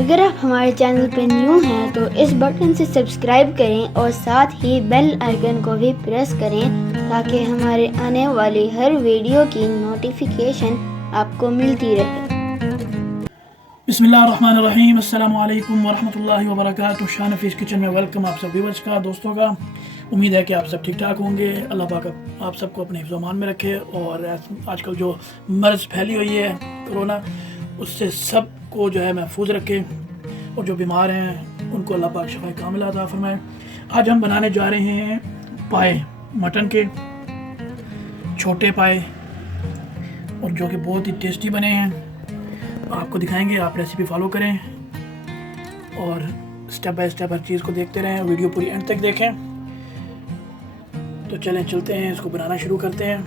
अगर आप हमारे चैनल पर न्यू हैं तो इस बटन से सब्सक्राइब करें और साथ ही बेल आइकन को भी प्रेस करें ताकि हमारे आने वाली हर वीडियो की नोटिफिकेशन आपको मिलती रहे। बिस्मिल्लाहिर्रहमानिर्रहीम, अस्सलाम वालेकुम वरहमतुल्लाहि वबरकातुहू। शानफीस किचन में वेलकम आप सब व्यूअर्स का, दोस्तों का। उम्मीद है कि आप सब ठीक ठाक होंगे। अल्लाह पाक आप सबको अपने हिफ्ज़-ओ-अमान में रखे और आजकल जो मर्ज़ फैली हुई है कोरोना, उससे सबको जो है महफूज रखे और जो बीमार हैं उनको अल्लाह पाक शफ़ाए कामिला अता फरमाए। आज हम बनाने जा रहे हैं पाए, मटन के छोटे पाए, और जो कि बहुत ही टेस्टी बने हैं। आपको दिखाएंगे, आप रेसिपी फॉलो करें और स्टेप बाय स्टेप हर चीज़ को देखते रहें। वीडियो पूरी एंड तक देखें। तो चलें चलते हैं, इसको बनाना शुरू करते हैं।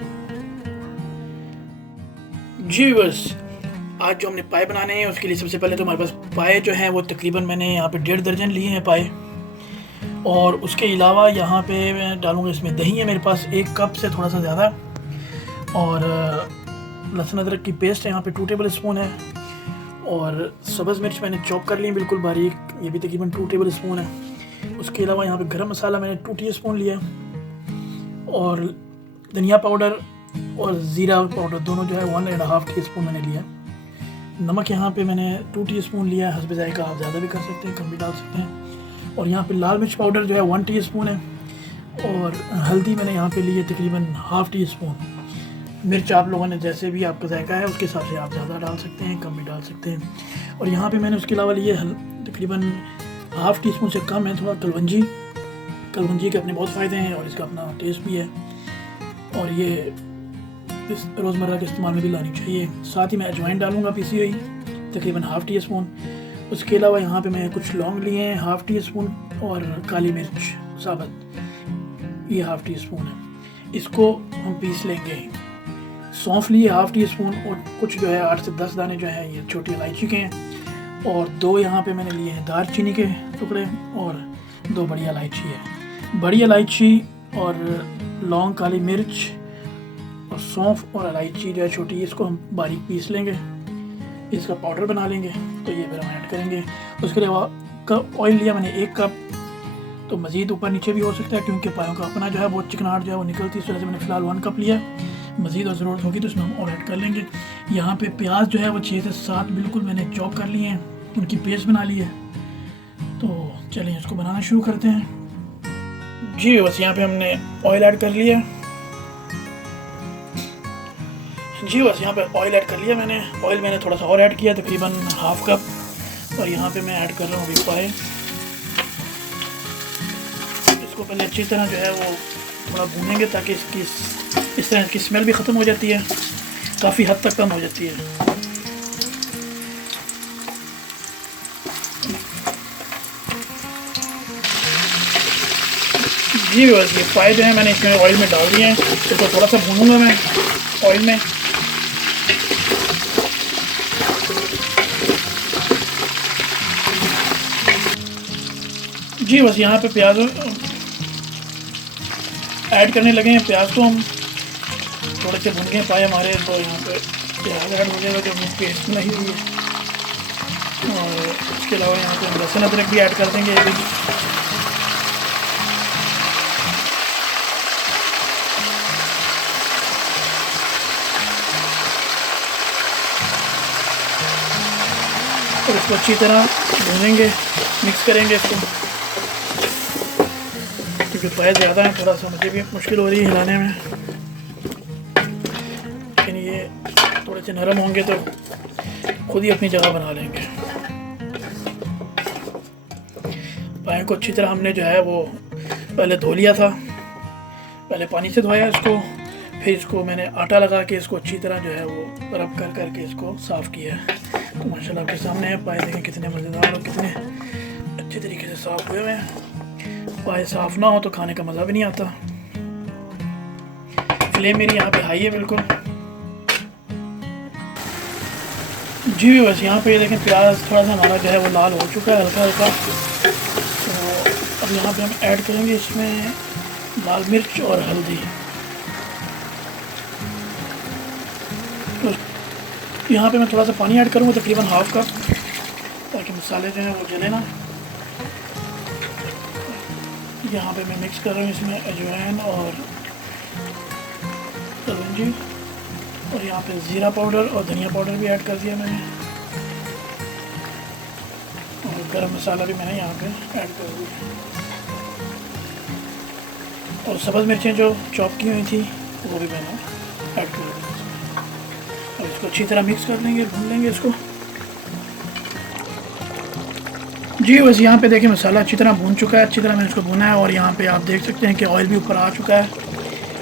जी बस, आज जो हमने पाए बनाने हैं उसके लिए सबसे पहले तो हमारे पास पाए जो हैं वो तकरीबन मैंने यहाँ पे 1.5 दर्जन लिए हैं पाए, और उसके अलावा यहाँ पे मैं डालूँगा, इसमें दही है मेरे पास 1 कप से थोड़ा सा ज़्यादा, और लहसुन अदरक की पेस्ट है यहाँ पे 2 टेबल स्पून है, और सब्ज़ मिर्च मैंने चॉप कर ली बिल्कुल बारीक, ये भी तकरीबन 2 टेबल स्पून है। उसके अलावा यहाँ पे गरम मसाला मैंने 2 टीस्पून लिया, और धनिया पाउडर और ज़ीरा पाउडर दोनों जो है 1.5 टीस्पून मैंने लिया। नमक यहाँ पे मैंने 2 टीस्पून लिया है, हस्ब ज़ायक़ा, आप ज़्यादा भी कर सकते हैं, कम भी डाल सकते हैं। और यहाँ पे लाल मिर्च पाउडर जो है 1 टीस्पून है, और हल्दी मैंने यहाँ पे ली है तकरीबन ½ टीस्पून। मिर्च आप लोगों ने जैसे भी आपका जायका है उसके हिसाब से आप ज़्यादा डाल सकते हैं, कम भी डाल सकते हैं। और यहाँ पे मैंने उसके अलावा लिए तकरीबन ½ टीस्पून से कम है थोड़ा कलवंजी के अपने बहुत फ़ायदे हैं और इसका अपना टेस्ट भी है, और ये इस रोज़मर्रा के इस्तेमाल में भी लानी चाहिए। साथ ही मैं अजवाइन डालूँगा पीसी हुई तकरीबन ½ टीस्पून। उसके अलावा यहाँ पे मैं कुछ लौंग लिए हैं ½ टीस्पून, और काली मिर्च साबुत ये ½ टीस्पून है। इसको हम पीस लेंगे। सौंफ लिए ½ टीस्पून, और कुछ जो है 8 से 10 दाने जो हैं ये छोटी इलायची के हैं, और 2 यहाँ पे मैंने लिए हैं दालचीनी के टुकड़े, और 2 बड़ी इलायची है। बड़ी इलायची और लौंग, काली मिर्च और सौंफ और इलायची जो है छोटी, इसको हम बारीक पीस लेंगे, इसका पाउडर बना लेंगे। तो ये फिर हम ऐड करेंगे। उसके अलावा ऑयल लिया मैंने 1 कप, तो मज़ीद ऊपर नीचे भी हो सकता है क्योंकि पायों का अपना जो है बहुत चिकनाहट जो है वो निकलती है, इस वजह से मैंने फ़िलहाल 1 कप लिया। मज़ीद और ज़रूरत होगी तो इसमें हम और ऐड कर लेंगे। यहाँ पे प्याज जो है वो 6 से 7 बिल्कुल मैंने चॉप कर लिए हैं, उनकी पेस्ट बना ली है। तो चलिए इसको बनाना शुरू करते हैं। जी बस, यहाँ पे हमने ऑयल ऐड कर लिया। जी बस, यहाँ पे ऑयल ऐड कर लिया मैंने। ऑयल मैंने थोड़ा सा और ऐड किया तकरीबन ½ कप, और यहाँ पे मैं ऐड कर रहा हूँ अभी पाए। इसको पहले अच्छी तरह जो है वो थोड़ा भूनेंगे ताकि इसकी इस तरह की स्मेल भी ख़त्म हो जाती है, काफ़ी हद तक कम हो जाती है। जी बस, ये पाए जो है मैंने इसमें ऑयल में डाल दिए हैं, इसको थोड़ा सा भूनूंगा मैं ऑयल में। जी बस, यहाँ पे प्याज ऐड करने लगे हैं। प्याज को हम थोड़े से भून गए पाए हमारे, तो यहाँ पे प्याज ऐड हो जाएगा जो हमने पेस्ट नहीं दी है। और इसके अलावा यहाँ पे हम लहसुन अदरक भी ऐड कर देंगे अभी। और इसको अच्छी तरह भूनेंगे, मिक्स करेंगे इसको, क्योंकि पाए ज़्यादा है, थोड़ा सा मुझे भी मुश्किल हो रही है हिलाने में, लेकिन ये थोड़े से नरम होंगे तो खुद ही अपनी जगह बना लेंगे। पाए को अच्छी तरह हमने जो है वो पहले धो लिया था, पहले पानी से धोया इसको, फिर इसको मैंने आटा लगा के इसको अच्छी तरह जो है वो रब कर करके इसको साफ़ किया। तो माशाल्लाह आपके सामने है पाए, देखें कितने मज़ेदार और कितने अच्छे तरीके से साफ़ हुए हुए हैं। पाए साफ़ ना हो तो खाने का मज़ा भी नहीं आता। फ्लेम मेरी यहाँ पे हाई है बिल्कुल। जी बस, यहाँ पे देखें प्याज थोड़ा सा हमारा जो है वो लाल हो चुका है हल्का हल्का। तो अब यहाँ पे हम ऐड करेंगे इसमें लाल मिर्च और हल्दी। तो यहाँ पे मैं थोड़ा सा पानी ऐड करूँगा, तकरीबन ½ कप, ताकि मसाले जो हैं वो जले ना। यहाँ पे मैं मिक्स कर रहा हूँ इसमें अजवाइन और कलौंजी, और यहाँ पे ज़ीरा पाउडर और धनिया पाउडर भी ऐड कर दिया मैंने, और गरम मसाला भी मैंने यहाँ पे ऐड कर दिया, और सब्ज़ मिर्चें जो चॉप की हुई थी वो भी मैंने ऐड कर दी। और इसको अच्छी तरह मिक्स कर लेंगे, भून लेंगे इसको। जी बस यहाँ पे देखिए मसाला अच्छी तरह भून चुका है, अच्छी तरह मैंने इसको भुना है, और यहाँ पे आप देख सकते हैं कि ऑयल भी ऊपर आ चुका है,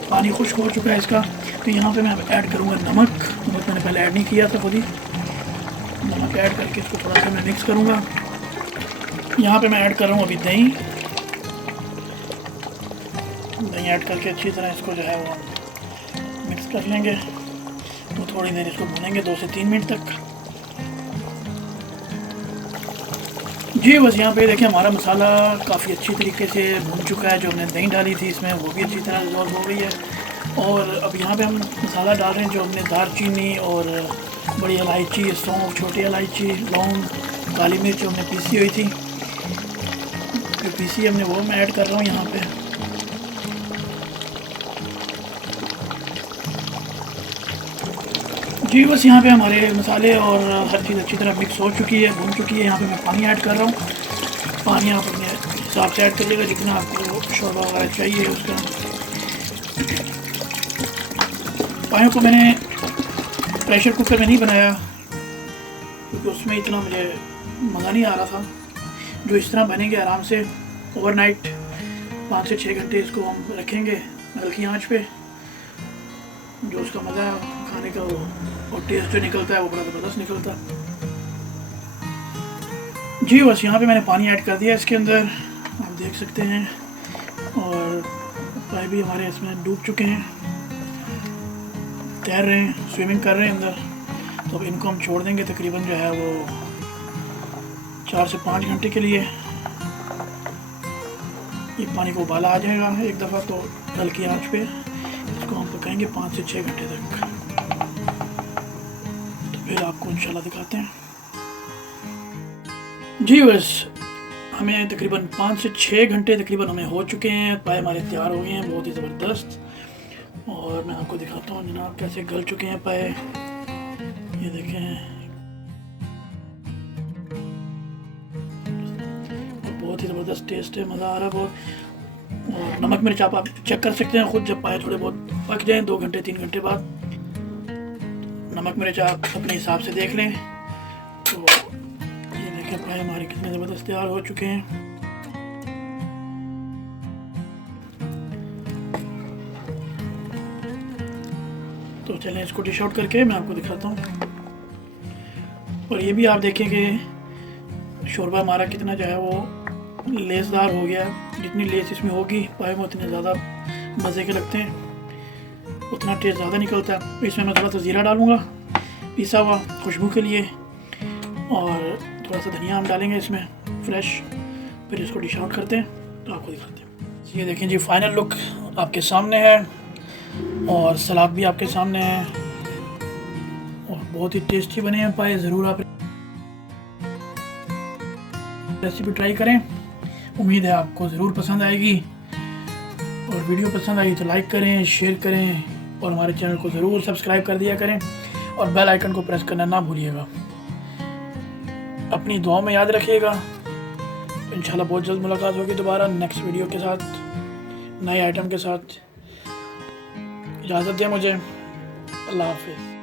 पानी खुश्क हो चुका है इसका। तो यहाँ पे मैं ऐड करूँगा नमक मैंने पहले ऐड नहीं किया था खुद ही। नमक ऐड करके इसको थोड़ा सा मैं मिक्स करूँगा। यहाँ पे मैं ऐड कर रहा हूँ अभी दही ऐड करके अच्छी तरह इसको जो है वो मिक्स कर लेंगे। तो थोड़ी देर इसको भूनेंगे 2 से 3 मिनट तक। जी बस यहाँ पे देखिए हमारा मसाला काफ़ी अच्छी तरीके से भून चुका है। जो हमने दही डाली थी इसमें वो भी अच्छी तरह रिजॉल्व हो गई है। और अब यहाँ पे हम मसाला डाल रहे हैं जो हमने दालचीनी और बड़ी इलायची, सौंफ, छोटी इलायची, लौंग, काली मिर्च हमने पीसी हुई थी, जो पीसी हमने वो मैं ऐड कर रहा हूँ यहाँ पे। जी बस यहाँ पे हमारे मसाले और हर चीज़ अच्छी तरह मिक्स हो चुकी है, भून चुकी है। यहाँ पे मैं पानी ऐड कर रहा हूँ। पानी आप अपने हिसाब से ऐड कर लीजिएगा जितना आपको शोरबा वगैरह चाहिए उसका। पानी को मैंने प्रेशर कुकर में नहीं बनाया क्योंकि उसमें इतना मुझे मज़ा नहीं आ रहा था। जो इस तरह बनेंगे आराम से ओवरनाइट 5 से 6 घंटे इसको हम रखेंगे हल्की आंच पे। जो उसका मज़ा है खाने का वो और टेस्ट जो निकलता है वो बड़ा ज़बरदस्त निकलता है। जी बस यहाँ पे मैंने पानी ऐड कर दिया इसके अंदर, आप देख सकते हैं। और पाए भी हमारे इसमें डूब चुके हैं, तैर रहे हैं, स्विमिंग कर रहे हैं अंदर। तो अब इनको हम छोड़ देंगे तकरीबन जो है वो 4 से 5 घंटे के लिए। ये पानी को उबाला आ जाएगा एक दफ़ा तो हल्की आंच पे इसको हम पकाएंगे 5 से 6 घंटे तक। तो फिर आपको इंशाल्लाह दिखाते हैं। जी बस हमें तकरीबन 5 से 6 घंटे तकरीबन हमें हो चुके हैं। पाए हमारे तैयार हो गए हैं बहुत ही ज़बरदस्त। और मैं आपको दिखाता हूँ जनाब कैसे गल चुके हैं पाए। ये देखें, बहुत ही ज़बरदस्त टेस्ट है, मज़ा आ रहा है बहुत। और नमक मिर्च आप चेक कर सकते हैं खुद जब पाए थोड़े बहुत पक जाएं 2 घंटे 3 घंटे बाद। नमक मिर्च आप अपने हिसाब से देख लें। तो ये देखें पाए हमारे कितने ज़बरदस्त तैयार हो चुके हैं। तो चलें इसको डिश आउट करके मैं आपको दिखाता हूँ। और ये भी आप देखें कि शोरबा हमारा कितना जो है वो लेसदार हो गया है। जितनी लेस इसमें होगी पाए में उतने ज़्यादा मज़े के लगते हैं, उतना टेस्ट ज़्यादा निकलता है। इसमें मैं थोड़ा सा ज़ीरा डालूँगा पिसा हुआ खुशबू के लिए, और थोड़ा सा धनिया हम डालेंगे इसमें फ्रेश। फिर इसको डिश आउट करते हैं तो आपको दिखाते हैं। ये देखें जी फाइनल लुक आपके सामने है, और सलाद भी आपके सामने है, और बहुत ही टेस्टी बने हैं पाए। ज़रूर आप रेसिपी ट्राई करें, उम्मीद है आपको ज़रूर पसंद आएगी। और वीडियो पसंद आई तो लाइक करें, शेयर करें, और हमारे चैनल को ज़रूर सब्सक्राइब कर दिया करें, और बेल आइकन को प्रेस करना ना भूलिएगा। अपनी दुआओं में याद रखिएगा। इंशाल्लाह बहुत जल्द मुलाकात होगी दोबारा नेक्स्ट वीडियो के साथ, नए आइटम के साथ। इजाज़त दें मुझे। अल्लाह हाफ़िज़।